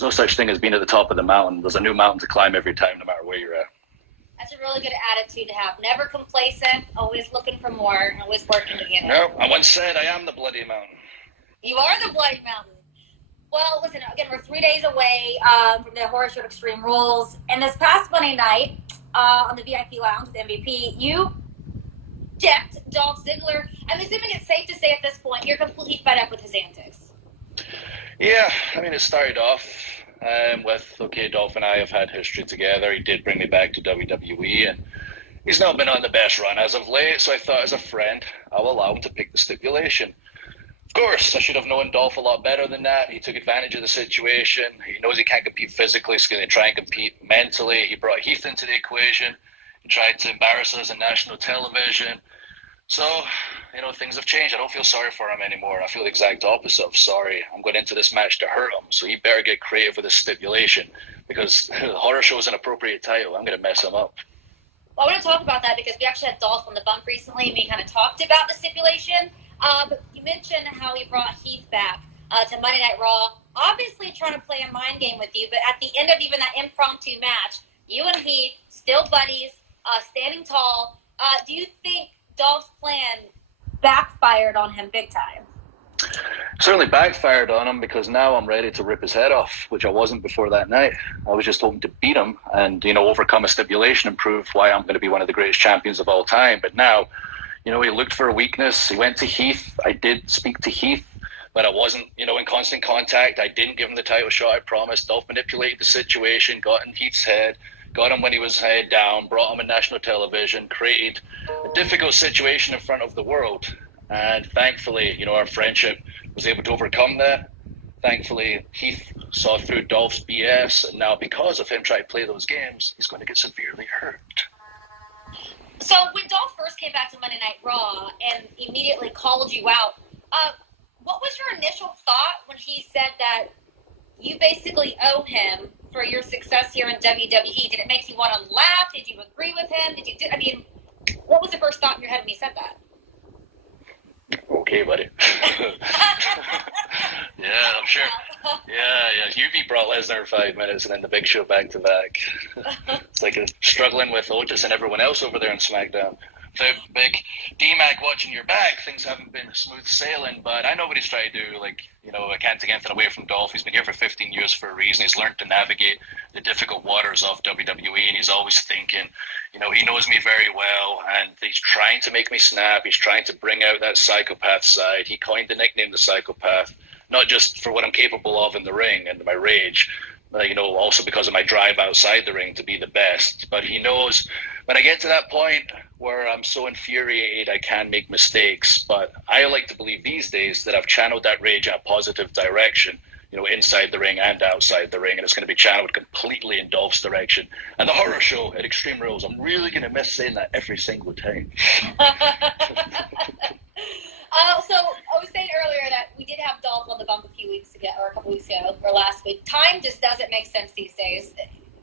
There's no such thing as being at the top of the mountain. There's a new mountain to climb every time, no matter where you're at. That's a really good attitude to have. Never complacent, always looking for more, and always working to get it. No, I once said I am the bloody mountain. You are the bloody mountain. Well, listen, again, we're 3 days away from the Horror Show Extreme Rules. And this past Monday night on the VIP Lounge with MVP, you decked Dolph Ziggler. I'm assuming it's safe to say at this point you're completely fed up with his antics. Yeah, I mean, it started off with, okay, Dolph and I have had history together. He did bring me back to WWE, and he's not been on the best run as of late, so I thought as a friend, I'll allow him to pick the stipulation. Of course, I should have known Dolph a lot better than that. He took advantage of the situation. He knows he can't compete physically, so he's going to try and compete mentally. He brought Heath into the equation. He tried to embarrass us on national television. So, you know, things have changed. I don't feel sorry for him anymore. I feel the exact opposite of sorry. I'm going into this match to hurt him, so he better get creative with the stipulation, because the Horror Show is an appropriate title. I'm going to mess him up. Well, I want to talk about that because we actually had Dolph on the bump recently, and we kind of talked about the stipulation. But you mentioned how he brought Heath back to Monday Night Raw, obviously trying to play a mind game with you, but at the end of even that impromptu match, you and Heath, still buddies, standing tall. Do you think Dolph's plan backfired on him big time? Certainly backfired on him, because now I'm ready to rip his head off, which I wasn't before that night. I was just hoping to beat him and, you know, overcome a stipulation and prove why I'm going to be one of the greatest champions of all time. But now, you know, he looked for a weakness. He went to Heath. I did speak to Heath, but I wasn't, you know, in constant contact. I didn't give him the title shot I promised. Dolph manipulated the situation, got in Heath's head, got him when he was head down, brought him on national television, created a difficult situation in front of the world. And thankfully, you know, our friendship was able to overcome that. Thankfully, Heath saw through Dolph's BS, and now because of him trying to play those games, he's going to get severely hurt. So when Dolph first came back to Monday Night Raw and immediately called you out, what was your initial thought when he said that you basically owe him for your success here in WWE? Did it make you want to laugh? Did you agree with him? What was the first thought in your head when he said that? Okay, buddy. Yeah, I'm sure. Yeah. You beat Brock Lesnar in 5 minutes, and then the Big Show back to back. It's like struggling with Otis and everyone else over there on SmackDown. Without big D-Mac watching your back, things haven't been smooth sailing. But I know what he's trying to do. Like, you know, I can't take anything away from Dolph. He's been here for 15 years for a reason. He's learned to navigate the difficult waters of WWE, and he's always thinking, you know, he knows me very well, and he's trying to make me snap. He's trying to bring out that psychopath side. He coined the nickname the Psychopath, not just for what I'm capable of in the ring and my rage, but, you know, also because of my drive outside the ring to be the best. But he knows when I get to that point where I'm so infuriated I can make mistakes. But I like to believe these days that I've channeled that rage in a positive direction, you know, inside the ring and outside the ring, and it's going to be channeled completely in Dolph's direction. And the Horror Show at Extreme Rules, I'm really going to miss saying that every single time. So I was saying earlier that we did have Dolph on the bump a couple weeks ago, or last week. Time just doesn't make sense these days.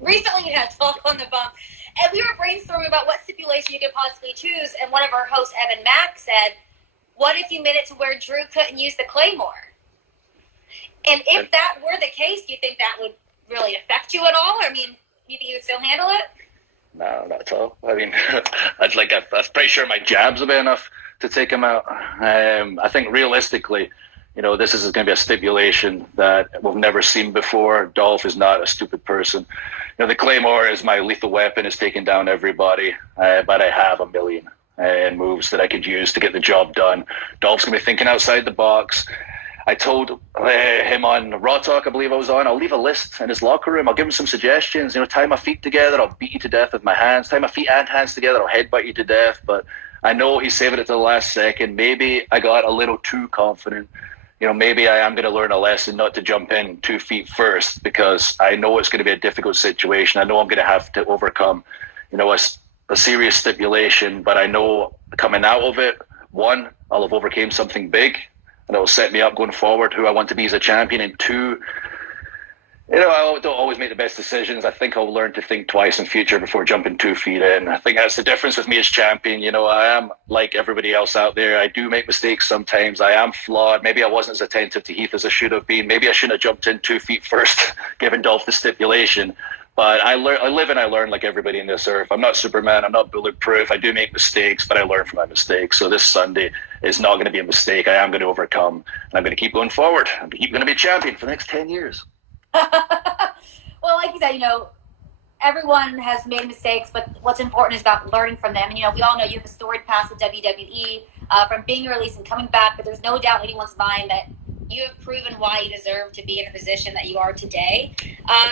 Recently we had Dolph on the bump, and we were brainstorming about what stipulation you could possibly choose, and one of our hosts, Evan Mack, said, what if you made it to where Drew couldn't use the Claymore? And if that were the case, do you think that would really affect you at all? I mean, do you think you would still handle it? No, not at all. I mean, I'm pretty sure my jabs will be enough to take him out. I think realistically, you know, this is going to be a stipulation that we've never seen before. Dolph is not a stupid person. You know, the Claymore is my lethal weapon. It's taking down everybody, but I have a million moves that I could use to get the job done. Dolph's going to be thinking outside the box. I told him on Raw Talk, I believe I was on, I'll leave a list in his locker room. I'll give him some suggestions. You know, tie my feet together, I'll beat you to death with my hands. Tie my feet and hands together, I'll headbutt you to death. But I know he's saving it to the last second. Maybe I got a little too confident. You know, maybe I am going to learn a lesson not to jump in 2 feet first, because I know it's going to be a difficult situation. I know I'm going to have to overcome, you know, a serious stipulation, but I know coming out of it, one, I'll have overcame something big, and it will set me up going forward who I want to be as a champion. And two, I don't always make the best decisions. I think I'll learn to think twice in future before jumping 2 feet in. I think that's the difference with me as champion. I am like everybody else out there. I do make mistakes sometimes. I am flawed. Maybe I wasn't as attentive to Heath as I should have been. Maybe I shouldn't have jumped in 2 feet first, given Dolph the stipulation. But I live and I learn like everybody in this earth. I'm not Superman. I'm not bulletproof. I do make mistakes, but I learn from my mistakes. So this Sunday is not going to be a mistake. I am going to overcome, and I'm going to keep going forward. I'm going to be a champion for the next 10 years. Well, like you said, everyone has made mistakes, but what's important is about learning from them. And, we all know you have a storied past with WWE, from being released and coming back, but there's no doubt in anyone's mind that you have proven why you deserve to be in the position that you are today.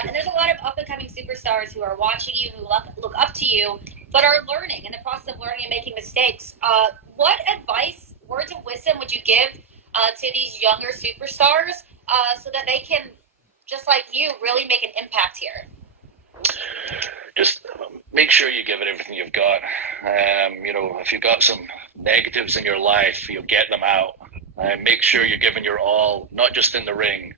And there's a lot of up-and-coming superstars who are watching you, who look up to you, but are learning, in the process of learning and making mistakes. What advice, words of wisdom would you give to these younger superstars so that they can, just like you, really make an impact here? Just make sure you give it everything you've got. If you've got some negatives in your life, you'll get them out. Make sure you're giving your all, not just in the ring.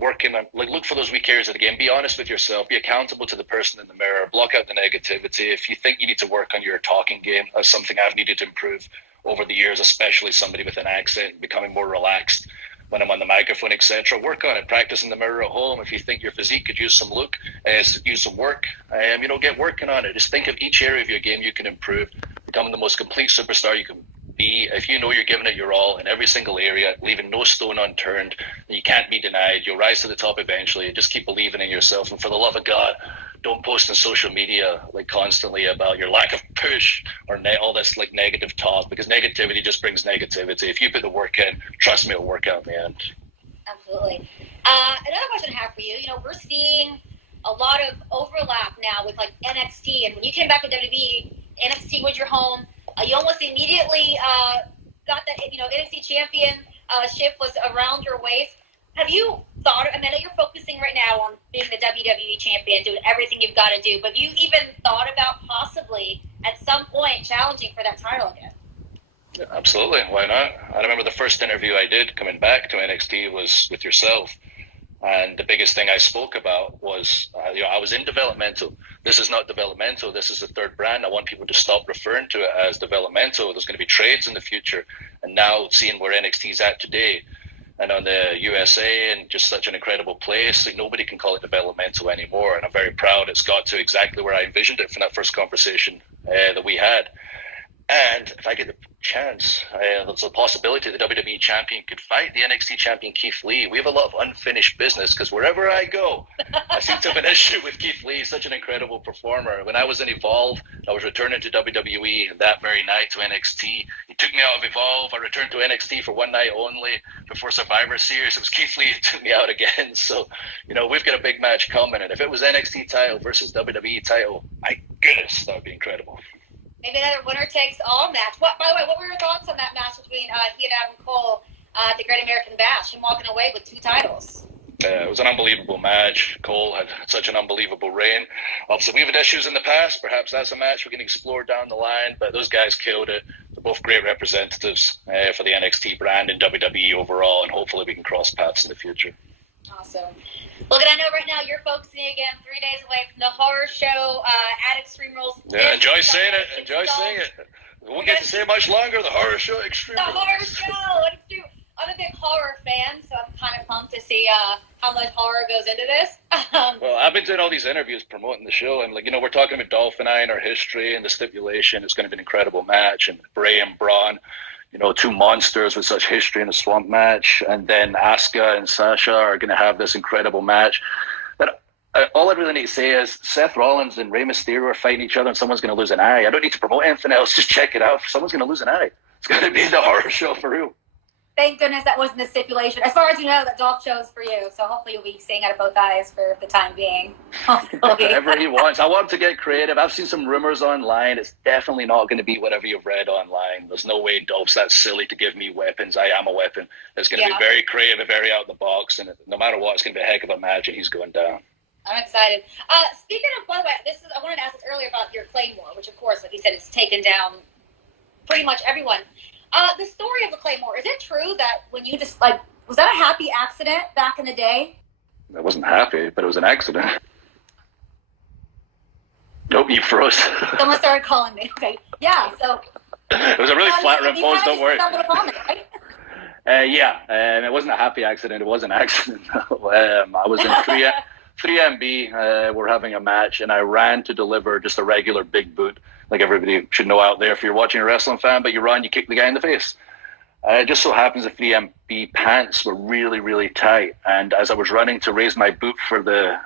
Working on, look for those weak areas of the game. Be honest with yourself. Be accountable to the person in the mirror. Block out the negativity. If you think you need to work on your talking game, that's something I've needed to improve over the years, especially somebody with an accent, becoming more relaxed when I'm on the microphone, etc. Work on it. Practice in the mirror at home. If you think your physique could use some work, get working on it. Just think of each area of your game you can improve, becoming the most complete superstar you can be. If you know you're giving it your all in every single area, leaving no stone unturned, you can't be denied. You'll rise to the top eventually. Just keep believing in yourself. And for the love of God, don't post on social media constantly about your lack of push or all this negative talk, because negativity just brings negativity. If you put the work in, trust me, it'll work out in the end. Absolutely. Another question I have for you, we're seeing a lot of overlap now with NXT, and when you came back to WWE, NXT was your home. You almost immediately got that, NXT championship was around your waist. Have you thought, I know you're focusing right now on being the WWE champion, doing everything you've got to do, but have you even thought about possibly at some point challenging for that title again? Yeah, absolutely. Why not? I remember the first interview I did coming back to NXT was with yourself. And the biggest thing I spoke about was, I was in developmental. This is not developmental. This is a third brand. I want people to stop referring to it as developmental. There's going to be trades in the future. And now seeing where NXT is at today, and on the USA, and just such an incredible place, nobody can call it developmental anymore. And I'm very proud it's got to exactly where I envisioned it from that first conversation that we had. And if I get the chance, there's a possibility the WWE champion could fight the NXT champion Keith Lee. We have a lot of unfinished business because wherever I go, I seem to have an issue with Keith Lee. He's such an incredible performer. When I was in Evolve, I was returning to WWE, and that very night to NXT. He took me out of Evolve. I returned to NXT for one night only before Survivor Series. It was Keith Lee who took me out again. So, we've got a big match coming. And if it was NXT title versus WWE title, my goodness, that would be incredible. Maybe another winner-takes-all match. By the way, what were your thoughts on that match between he and Adam Cole at the Great American Bash, him walking away with 2 titles? It was an unbelievable match. Cole had such an unbelievable reign. Obviously, we've had issues in the past. Perhaps that's a match we can explore down the line, but those guys killed it. They're both great representatives for the NXT brand and WWE overall, and hopefully we can cross paths in the future. Awesome. Look, I know right now you're focusing again 3 days away from the horror show at Extreme Rules. Yeah, enjoy saying it. Enjoy saying it. We won't get to say it much longer. The horror show, Extreme Rules. The horror show, Extreme. I'm a big horror fan, so I'm kind of pumped to see how much horror goes into this. Well, I've been doing all these interviews promoting the show, and we're talking about Dolph and I and our history and the stipulation. It's going to be an incredible match, and Bray and Braun, 2 monsters with such history in a swamp match, and then Asuka and Sasha are going to have this incredible match. But all I really need to say is Seth Rollins and Rey Mysterio are fighting each other, and someone's going to lose an eye. I don't need to promote anything else. Just check it out. Someone's going to lose an eye. It's going to be the horror show for real. Thank goodness that wasn't the stipulation. As far as you know, that Dolph shows for you. So hopefully you'll be seeing out of both eyes for the time being. Whatever he wants. I want him to get creative. I've seen some rumors online. It's definitely not going to be whatever you've read online. There's no way Dolph's that silly to give me weapons. I am a weapon. It's going to be very creative and very out of the box. And no matter what, it's going to be a heck of a match, and he's going down. I'm excited. Speaking of, by the way, I wanted to ask this earlier about your Claymore, which of course, like you said, it's taken down pretty much everyone. The story of the Claymore, is it true that when you just was that a happy accident back in the day? I wasn't happy, but it was an accident. Nope, you froze. Someone started calling me. Okay. Yeah, so. It was a really flattering pause, don't worry. Stumbled upon it, right? It wasn't a happy accident. It was an accident. I was in 3MB. We're having a match, and I ran to deliver just a regular big boot, like everybody should know out there if you're watching a wrestling fan, but you run, you kick the guy in the face. It just so happens the 3MB pants were really, really tight, and as I was running to raise my boot for the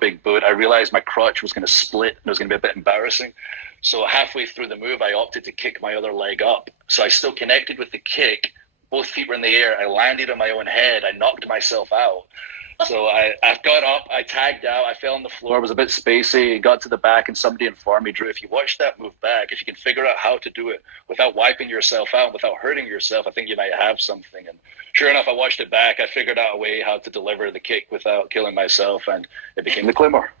big boot, I realized my crotch was going to split, and it was going to be a bit embarrassing. So halfway through the move, I opted to kick my other leg up. So I still connected with the kick. Both feet were in the air. I landed on my own head. I knocked myself out. So I got up. I tagged out. I fell on the floor. It was a bit spacey. Got to the back, and somebody informed me, Drew, if you watch that move back, if you can figure out how to do it without wiping yourself out, without hurting yourself, I think you might have something. And sure enough, I watched it back. I figured out a way how to deliver the kick without killing myself, and it became the Claymore.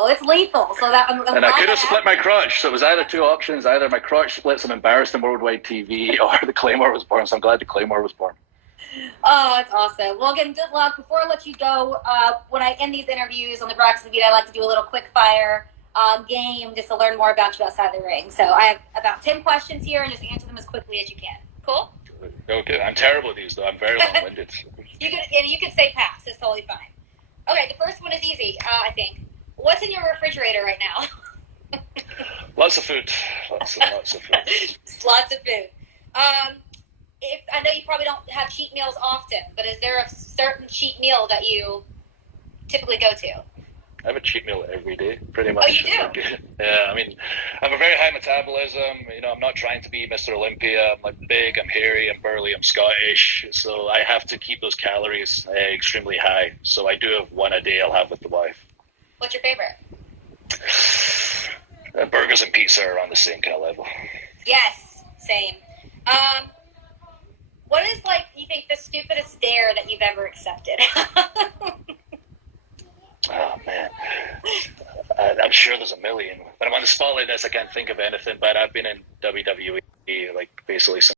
Oh, it's lethal. So that and I could have split my crotch. So it was either two options: either my crotch splits, I'm embarrassed on worldwide TV, or the Claymore was born. So I'm glad the Claymore was born. Oh, that's awesome. Well, again, good luck. Before I let you go, when I end these interviews on the Broadcast of the Beat, I like to do a little quick fire game just to learn more about you outside the ring. So I have about 10 questions here, and just answer them as quickly as you can. Cool? Okay. I'm terrible at these, though. I'm very long-winded. You can say pass. It's totally fine. Okay, the first one is easy, I think. What's in your refrigerator right now? Lots of food. Lots of food. Lots of food. If I know you probably don't have cheat meals often, but is there a certain cheat meal that you typically go to? I have a cheat meal every day, pretty much. Oh, you do? Yeah, I mean, I have a very high metabolism. You know, I'm not trying to be Mr. Olympia. I'm like big, I'm hairy, I'm burly, I'm Scottish. So I have to keep those calories extremely high. So I do have one a day I'll have with the wife. What's your favorite? Burgers and pizza are on the same kind of level. Yes, same. What is, like, you think the stupidest dare that you've ever accepted? Oh, man. I'm sure there's a million. But I'm on the spot like this, I can't think of anything. But I've been in WWE, like, basically since